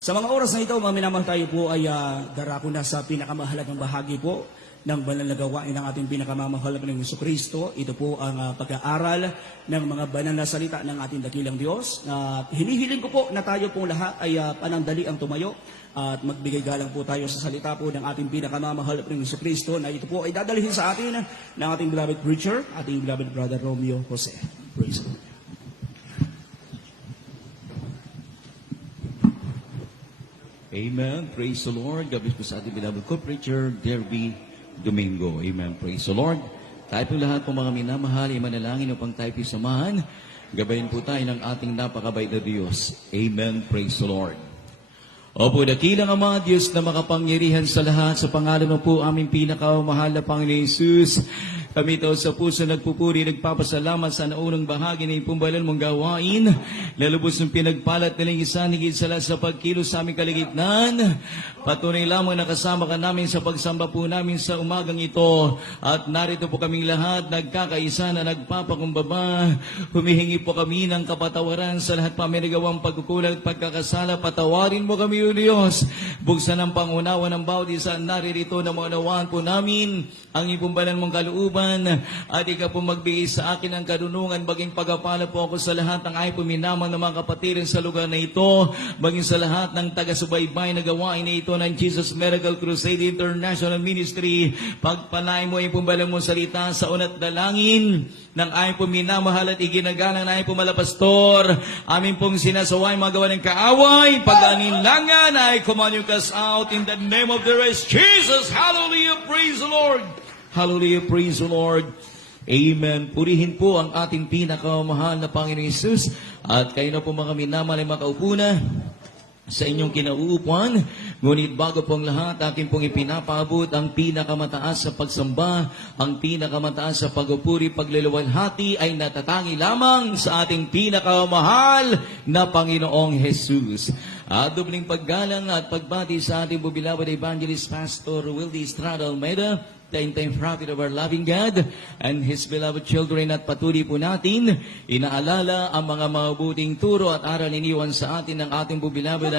Sa mga oras na ito, mga minamahal, tayo po ay darako na sa pinakamahalagang bahagi po ng banal na gawain ng ating pinakamamahal na Jesucristo. Ito po ang pag-aaral ng mga banal na salita ng ating dakilang Diyos. Hinihiling ko po na tayo pong lahat ay panandali ang tumayo at magbigay galang po tayo sa salita po ng ating pinakamamahal na Jesucristo, na ito po ay dadalhin sa atin ng ating beloved preacher, ating beloved brother Romeo Jose. Praise the Lord. Amen. Praise the Lord. God bless po sa ating beloved co-preacher, Derby Domingo. Amen. Praise the Lord. Tayo po lahat po mga minamahal, imanalangin upang tayo po samahan. Gabayin po tayo ng ating napakabait na Diyos. Amen. Praise the Lord. Opo, dakilang Ama, Diyos na makapangyarihan sa lahat, sa pangalan mo po aming pinakamahal na Panginoon Jesus. Kami ito sa puso nagpupuri, nagpapasalamat sa naunang bahagi ng ipumbalan mong gawain. Lalubos ng pinagpalat nilang isa, higit sa lahat sa pagkilos sa aming kaligitnan. Patunay lamang nakasama ka namin sa pagsamba po namin sa umagang ito. At narito po kaming lahat, nagkakaisa na nagpapakumbaba. Humihingi po kami ng kapatawaran sa lahat pa may nagawang pagkukulang at pagkakasala. Patawarin mo kami, O Diyos. Buksan ang pangunawa ng bawat isa naririto na maunawaan po namin ang ipumbalan mong kalooban. At ikaw po magbigay sa akin ng kadunungan, maging pagpapala po ako sa lahat ng ay puminamang ng mga kapatirin sa lugar na ito, maging sa lahat ng taga-subaybay na gawain na ito ng Jesus Miracle Crusade International Ministry. Pagpalain mo ay pumbalang mo salita sa unat dalangin ng ay puminamahal at iginagalang na ay pumalapastor. Amin pong sinasaway mga gawa ng kaaway, pag-anilangan ay command you cast out in the name of the rest Jesus. Hallelujah, praise the Lord. Hallelujah, praise the Lord. Amen. Purihin po ang ating pinakamahal na Panginoon Jesus. At kayo na po mga minamahal ay makaupo na sa inyong kinauupuan. Ngunit bago pong lahat, akin pong ipinapaabot ang pinakamataas sa pagsamba, ang pinakamataas sa pagpupuri, pagluluwalhati ay natatangi lamang sa ating pinakamahal na Panginoong Jesus. At dubling paggalang at pagbati sa ating beloved evangelist Pastor Wildy Estrada Almeida, the in-time prophet of our loving God and His beloved children, at patuloy po natin inaalala ang mga mabuting turo at aral iniwan sa atin ng ating beloved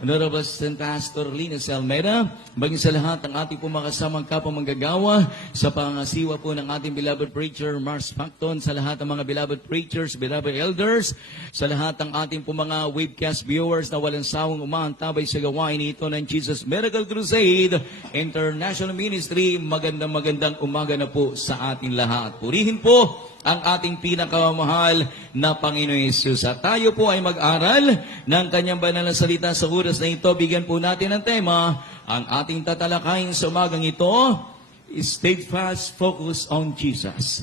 Honorable St. Pastor Linus Almeida, maging sa lahat ng ating pumakasamang kapamanggagawa, sa pangasiwa po ng ating beloved preacher Mars Facton, sa lahat ng mga beloved preachers, beloved elders, sa lahat ng ating po mga webcast viewers na walang sawang umaantabay sa gawain ito ng Jesus Miracle Crusade International Ministry. Magandang umaga na po sa ating lahat. Purihin po ang ating pinakamahal na Panginoon Jesus. At tayo po ay mag-aral ng kanyang banal na salita sa oras na ito. Bigyan po natin ng tema, ang ating tatalakayin sa umagang ito, steadfast focus on Jesus.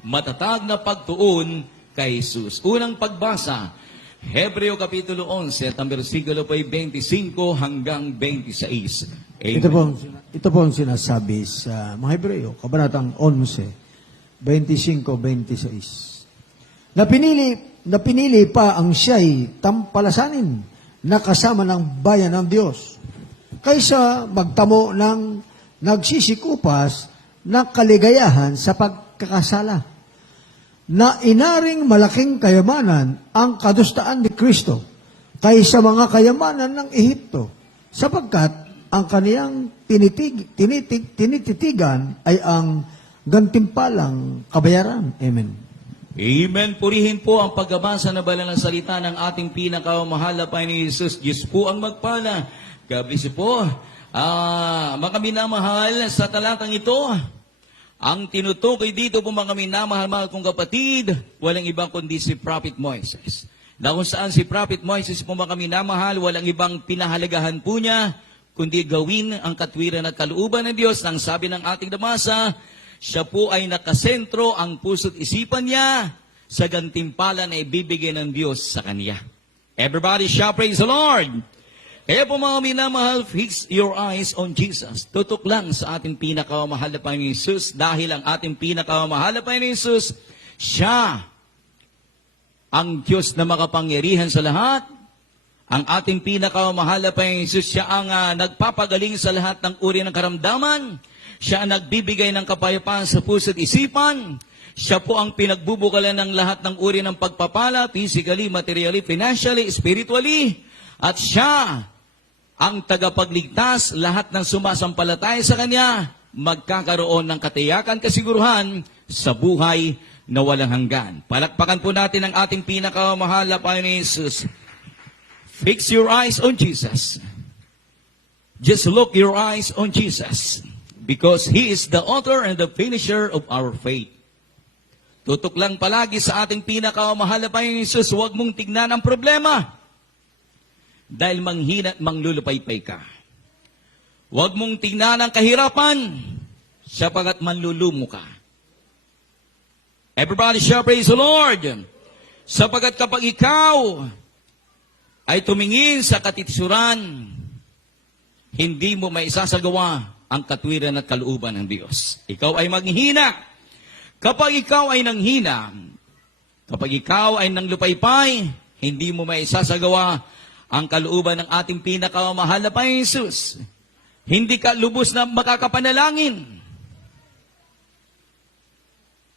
Matatag na pagtuon kay Jesus. Unang pagbasa, Hebreo Kapitulo 11, at ang versikulo po ay 25 hanggang 26. Amen. Ito po ang sinasabi sa mga Hebreo, Kabanatang 11, 25-26. Napinili pa ang siya'y tampalasanin na kasama ng bayan ng Diyos, kaysa magtamo ng nagsisikupas na kaligayahan sa pagkakasala, na inaring malaking kayamanan ang kadustaan ni Kristo kaysa mga kayamanan ng Ehipto, sapagkat ang kaniyang tinititigan ay ang gantimpalang kabayaran. Amen. Amen. Purihin po ang pagbabasa na banal na salita ng ating pinakamahal na Panginoon Jesus. Diyos po ang magpala. God bless you po. Mga minamahal, sa talatang ito, ang tinutukoy dito po mga minamahal, mga kong kapatid, walang ibang kundi si Prophet Moises. Na kung saan si Prophet Moises po mga minamahal, walang ibang pinahalagahan po niya, kundi gawin ang katwiran at kalooban ng Diyos. Nang sabi ng ating damasa, siya po ay nakasentro ang puso't isipan niya sa gantimpala na ibibigay ng Diyos sa kanya. Everybody shout, praise the Lord! Kaya po mga minamahal, fix your eyes on Jesus. Tutok lang sa ating pinakamahal na Panginoon Jesus, dahil ang ating pinakamahal na Panginoon Jesus, siya ang Diyos na makapangyarihan sa lahat. Ang ating pinakamahal na Panginoon Jesus, siya ang nagpapagaling sa lahat ng uri ng karamdaman. Siya ang nagbibigay ng kapayapaan sa puso't isipan. Siya po ang pinagbubukalan ng lahat ng uri ng pagpapala, physically, materially, financially, spiritually. At siya ang tagapagligtas, lahat ng sumasampalataya sa Kanya, magkakaroon ng katiyakan, kasiguruhan sa buhay na walang hanggan. Palakpakan po natin ang ating pinakamahal na Panginoon Jesus. Fix your eyes on Jesus. Just look your eyes on Jesus. Because He is the author and the finisher of our faith. Tutok lang palagi sa ating pinakamahal na Panginoon Jesus, huwag mong tignan ang problema. Dahil manghina at manglulupaypay ka. Huwag mong tignan ang kahirapan, sapagat manlulumo ka. Everybody shall praise the Lord. Sapagat kapag ikaw ay tumingin sa katitisuran, hindi mo maisasagawa ang katwiran at kalooban ng Diyos. Ikaw ay maghihina. Kapag ikaw ay nanghina, kapag ikaw ay nanglupaypay, hindi mo maisasagawa ang kalooban ng ating pinakamahal na Panginoon Jesus. Hindi ka lubos na makakapanalangin.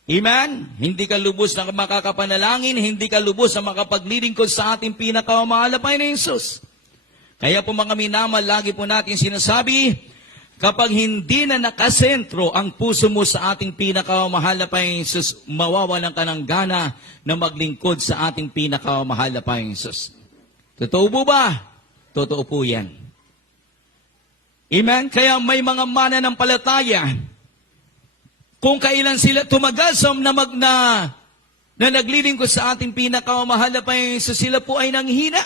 Amen? Hindi ka lubos na makakapanalangin, hindi ka lubos na makapaglilingkod sa ating pinakamahal na Panginoon Jesus. Kaya po mga minamahal, lagi po natin sinasabi, kapag hindi na nakasentro ang puso mo sa ating pinakamahal na Panginoon Jesus, mawawalan ka ng gana na maglingkod sa ating pinakamahal na Panginoon Jesus. Totoo po ba? Totoo po yan. Amen? Kaya may mga mananampalataya, kung kailan sila tumagal na naglilingkod sa ating pinakamahal na Panginoon Jesus, sila po ay nanghina.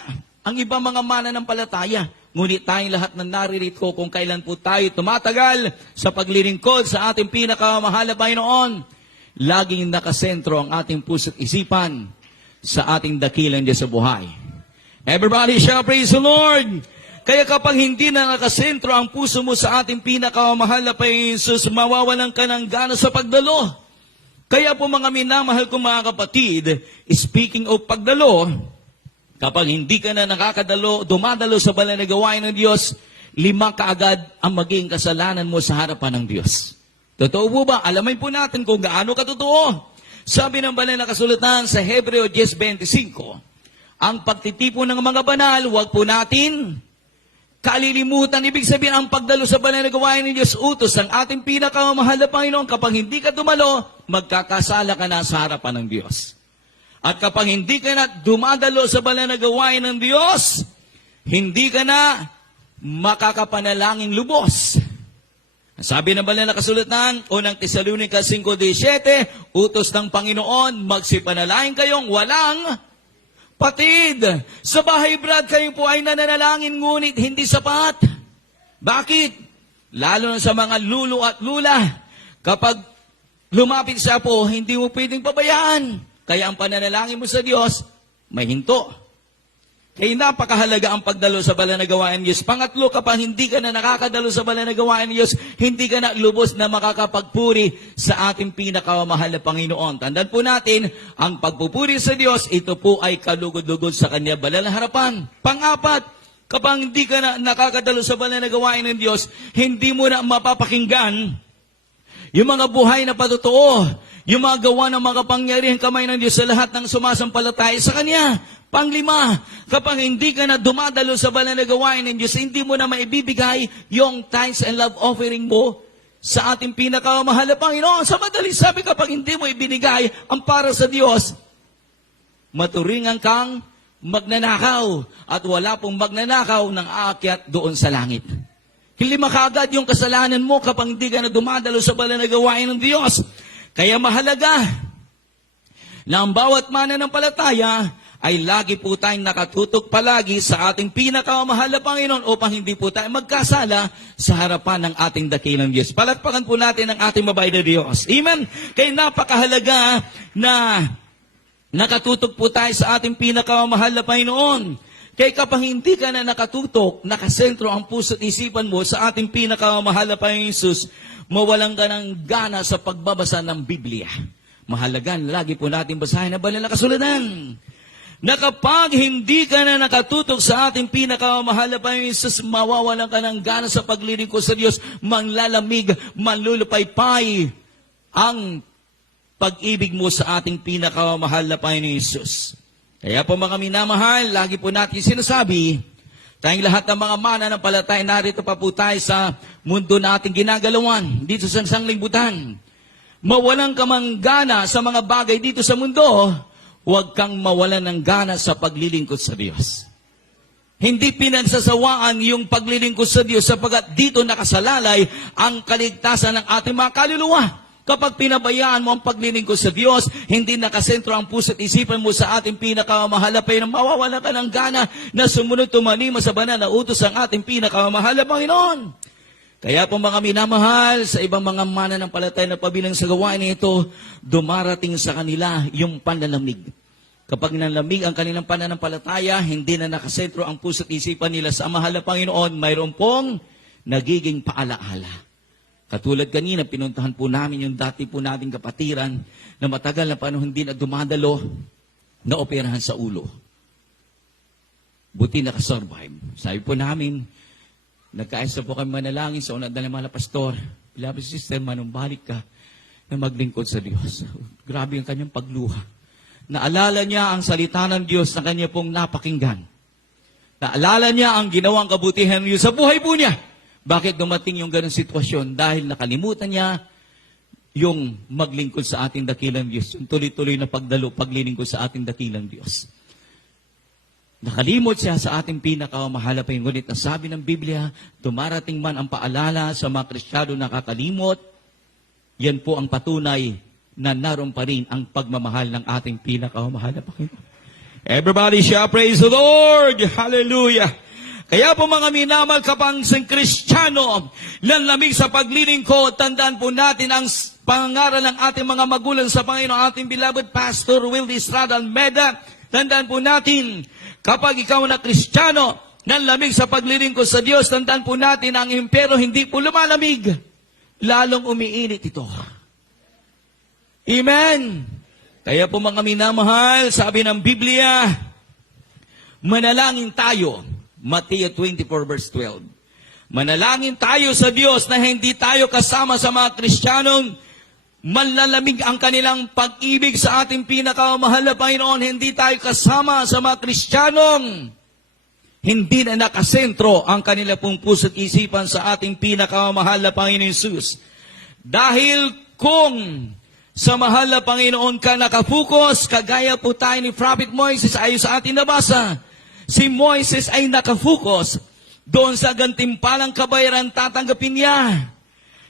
Ang ibang mga mananampalataya, ngunit tayong lahat na naririto kung kailan po tayo tumatagal sa paglilingkod sa ating pinakamahal na Panginoon, laging nakasentro ang ating puso't isipan sa ating dakilang Diyos sa buhay. Everybody shall praise the Lord. Kaya kapag hindi na nakasentro ang puso mo sa ating pinakamahal na Panginoon Jesus, mawawalan ka ng gana sa pagdalo. Kaya po mga minamahal kong mga kapatid, speaking of pagdalo, kapag hindi ka na dumadalo sa banal na gawain ng Diyos, 5 kaagad ang maging kasalanan mo sa harapan ng Diyos. Totoo po ba? Alamin po natin kung gaano katotoo. Sabi ng banal na kasulatan sa Hebreo 10:25, ang pagtitipon ng mga banal, huwag po natin kalilimutan. Ibig sabihin, ang pagdalo sa banal na gawain ng Diyos, utos ang ating pinakamahal na Panginoon. Kapag hindi ka dumalo, magkakasala ka na sa harapan ng Diyos. At kapag hindi ka na dumadalo sa banal na gawain ng Diyos, hindi ka na makakapanalangin lubos. Sabi ng banal na kasulatan, unang Tesalonica 5:17, utos ng Panginoon, magsipanalangin kayong walang patid. Sa bahay, Brad, kayo po ay nananalangin, ngunit hindi sapat. Bakit? Lalo na sa mga lulo at lula. Kapag lumapit siya po, hindi mo pwedeng pabayaan. Kaya ang pananalangin mo sa Diyos, may hinto. Kaya napakahalaga ang pagdalo sa banal na gawain ng Diyos. Pangatlo, kapag hindi ka na nakakadalo sa banal na gawain ng Diyos, hindi ka na lubos na makakapagpuri sa ating pinakamahal na Panginoon. Tandaan po natin, ang pagpupuri sa Diyos, ito po ay kalugod-lugod sa Kanya banal na harapan. Pang-apat, kapag hindi ka na nakakadalo sa banal na gawain ng Diyos, hindi mo na mapapakinggan yung mga buhay na patotoo, yung mga gawa ng mga kapangyarihang kamay ng Diyos sa lahat ng sumasampalataya sa Kanya. Panglima, kapag hindi ka na dumadalo sa banal na gawain ng Diyos, hindi mo na maibibigay yung tithes and love offering mo sa ating pinakamahal na Panginoon. Sa madaling sabi, kapag hindi mo ibinigay ang para sa Diyos, maturingan kang magnanakaw at wala pong magnanakaw ng aakyat doon sa langit. Hilima kaagad yung kasalanan mo kapag hindi ka na dumadalo sa banal na gawain ng Diyos. Kaya mahalaga na ang bawat mananampalataya ay lagi po tayong nakatutok palagi sa ating pinakamahal na Panginoon upang hindi po tayo magkasala sa harapan ng ating dakilang Diyos. Palakpakan po natin ang ating mabait na Diyos. Amen? Kaya napakahalaga na nakatutok po tayo sa ating pinakamahal na Panginoon. Kaya kapag hindi ka na nakatutok, nakasentro ang puso at isipan mo sa ating pinakamahal na Panginoon Jesus, mawalan ka ng gana sa pagbabasa ng Biblia. Mahalaga, lagi po natin basahin ang banal na kasulatan. Na kapag hindi ka na nakatutok sa ating pinakamahal na Panginoon Jesus, mawawalan ka ng gana sa paglilingkod sa Diyos, manlalamig, manlulupaypay ang pag-ibig mo sa ating pinakamahal na Panginoon Jesus. Kaya po mga minamahal, lagi po natin sinasabi, Tayong lahat ng mga mananampalataya, narito pa po tayo sa mundo na ating ginagalawan, dito sa sanglibutan. Mawalan ka mang gana sa mga bagay dito sa mundo, huwag kang mawalan ng gana sa paglilingkod sa Diyos. Hindi pinagsasawaan yung paglilingkod sa Diyos sapagkat dito nakasalalay ang kaligtasan ng ating mga kaluluwa. Kapag pinabayaan mo ang paglilingkod sa Diyos, hindi nakasentro ang puso at isipan mo sa ating pinakamamahal na Panginoon, mawawala ka ng gana na sumunod tumanima sa banal na utos ng ating pinakamamahal na Panginoon. Kaya po mga minamahal, sa ibang mga mananampalataya na pabilang sa gawain nito, dumarating sa kanila yung panlalamig. Kapag nalamig ang kanilang pananampalataya, hindi na nakasentro ang puso at isipan nila sa mahal na Panginoon, mayroon pong nagiging paalaala. Katulad kanina, pinuntahan po namin yung dati po nating kapatiran na matagal na panahon hindi na dumadalo na operahan sa ulo. Buti nakasurvive. Sabi po namin, nagkaisa po kami manalangin sa unang dalamala pastor. Beloved sister, manumbalik ka na maglingkod sa Diyos. Grabe ang kanyang pagluha. Naalala niya ang salita ng Diyos na kanya pong napakinggan. Naalala niya ang ginawang kabutihan ng Diyos sa buhay po niya. Bakit dumating yung ganong sitwasyon? Dahil nakalimutan niya yung maglingkod sa ating dakilang Diyos. Yung tuloy-tuloy na paglilingkod sa ating dakilang Diyos. Nakalimot siya sa ating pinakamahal pa yung ngunit na sabi ng Biblia, dumarating man ang paalala sa mga Kristiyano na nakakalimot, yan po ang patunay na naroon pa rin ang pagmamahal ng ating pinakamahal na Panginoon. Everybody shall praise the Lord! Hallelujah! Kaya po mga minamahal kapang sang Kristiyano, lanlamig sa paglilingkod, tandaan po natin ang pangaral ng ating mga magulang sa Panginoon, ating beloved Pastor Wildy Estrada Almeda. Tandaan po natin, kapag ikaw na Kristiyano, lanlamig sa paglilingkod sa Diyos, tandaan po natin ang impero hindi po lumalamig, lalong umiinit ito. Amen! Kaya po mga minamahal, sabi ng Biblia, manalangin tayo. Matthew 24 verse 12. Manalangin tayo sa Diyos na hindi tayo kasama sa mga Kristiyanong manlalamig ang kanilang pag-ibig sa ating pinakamahal na Panginoon. Hindi tayo kasama sa mga Kristiyanong hindi na nakasentro ang kanila pong puso at isipan sa ating pinakamahal na Panginoon Jesus. Dahil kung sa mahal na Panginoon ka nakapokus, kagaya po tayo ni Prophet Moises ayon sa ating nabasa, si Moises ay nakafokus doon sa gantimpalang kabayaran tatanggapin niya.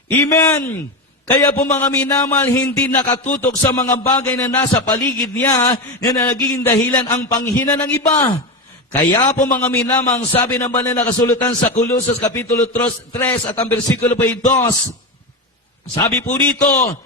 Amen. Kaya po mga minamahal, hindi nakatutok sa mga bagay na nasa paligid niya na nagiging dahilan ang panghina ng iba. Kaya po mga minamahal, sabi ng banal na kasulatan sa Colossus Kapitulo 3 at ang versikulo 2, sabi po rito,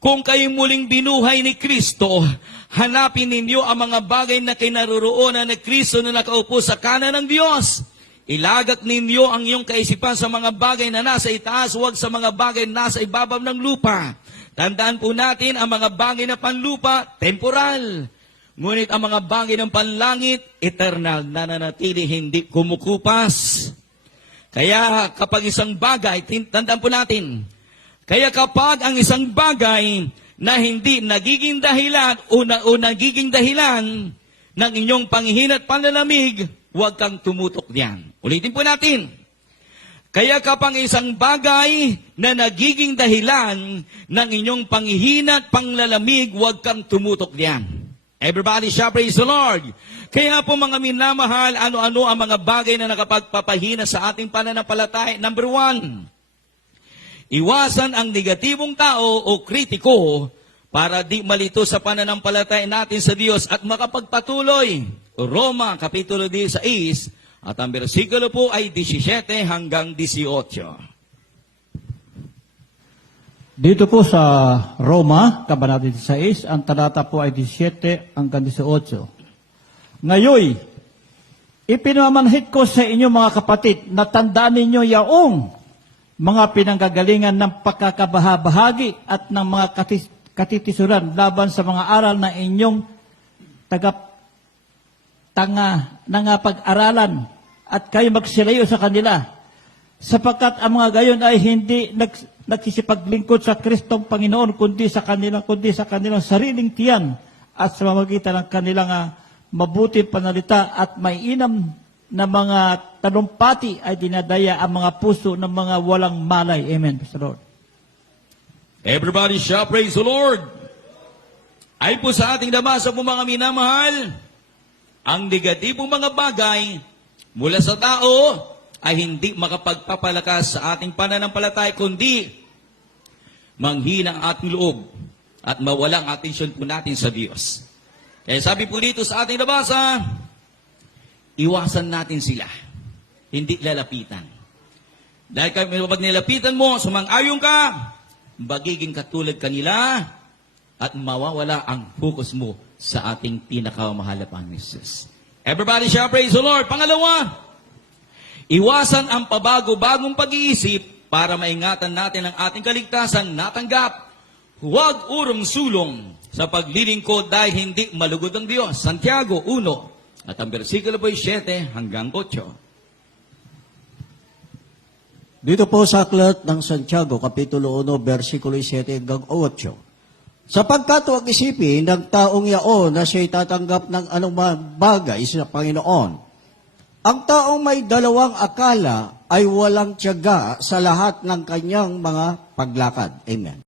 kung kayo muling binuhay ni Kristo, hanapin ninyo ang mga bagay na kinaroroonan ni Kristo na nakaupo sa kanan ng Diyos. Ilagak ninyo ang iyong kaisipan sa mga bagay na nasa itaas, huwag sa mga bagay na nasa ibabaw ng lupa. Tandaan po natin, ang mga bagay na panlupa, temporal. Ngunit ang mga bagay ng panlangit, eternal, nananatili, hindi kumukupas. Kaya kapag isang bagay, tandaan po natin, kaya kapag ang isang bagay na hindi nagiging dahilan o nagiging dahilan ng inyong panghihina at panlalamig, huwag kang tumutok diyan. Ulitin po natin. Kaya kapag isang bagay na nagiging dahilan ng inyong panghihina at panlalamig, huwag kang tumutok diyan. Everybody shall praise the Lord. Kaya po mga minamahal, ano-ano ang mga bagay na nakapagpapahina sa ating pananampalataya? Number 1, iwasan ang negatibong tao o kritiko para di malito sa pananampalataya natin sa Diyos at makapagpatuloy. Roma, Kapitulo 16, at ang versikulo po ay 17 hanggang 18. Dito po sa Roma, Kabanata 16, ang talata po ay 17 hanggang 18. Ngayoy, ipinamanhid ko sa inyo mga kapatid na tandaan ninyo yaong mga pinanggagalingan ng pagkakabahabahagi at ng mga katitisuran laban sa mga aral na inyong nangapag-aralan at kayo magsilayo sa kanila. Sapagkat ang mga gayon ay hindi nagsisipaglingkod sa Kristong Panginoon kundi sa kanilang sariling tiyan at sa mamagitan ng kanilang mabuti panalita at mainam na mga talumpati ay dinadaya ang mga puso ng mga walang malay. Amen. Praise the Lord. Everybody shout, praise the Lord. Ay po sa ating nabasa po mga minamahal, ang negatibong mga bagay mula sa tao ay hindi makapagpapalakas sa ating pananampalataya, kundi manghina ang ating loob at mawala ang atensyon po natin sa Diyos. Kaya sabi po dito sa ating nabasa, iwasan natin sila, hindi lalapitan. Dahil pag nilapitan mo, sumang-ayon ka, magiging katulad kanila at mawawala ang focus mo sa ating pinakamahal na Panginoon Jesus. Everybody shout, praise the Lord. Pangalawa, iwasan ang pabago-bagong pag-iisip para maingatan natin ang ating kaligtasang natanggap. Huwag urong-sulong sa paglilingkod dahil hindi malugod ang Diyos. Santiago 1, at ang versikulo po ay 7 hanggang 8. Dito po sa aklat ng Santiago, Kapitulo 1, versikulo 7 hanggang 8. Sapagkat huwag isipin ng taong yaon na siya'y tatanggap ng anumang bagay sa Panginoon. Ang taong may dalawang akala ay walang tiyaga sa lahat ng kanyang mga paglakad. Amen.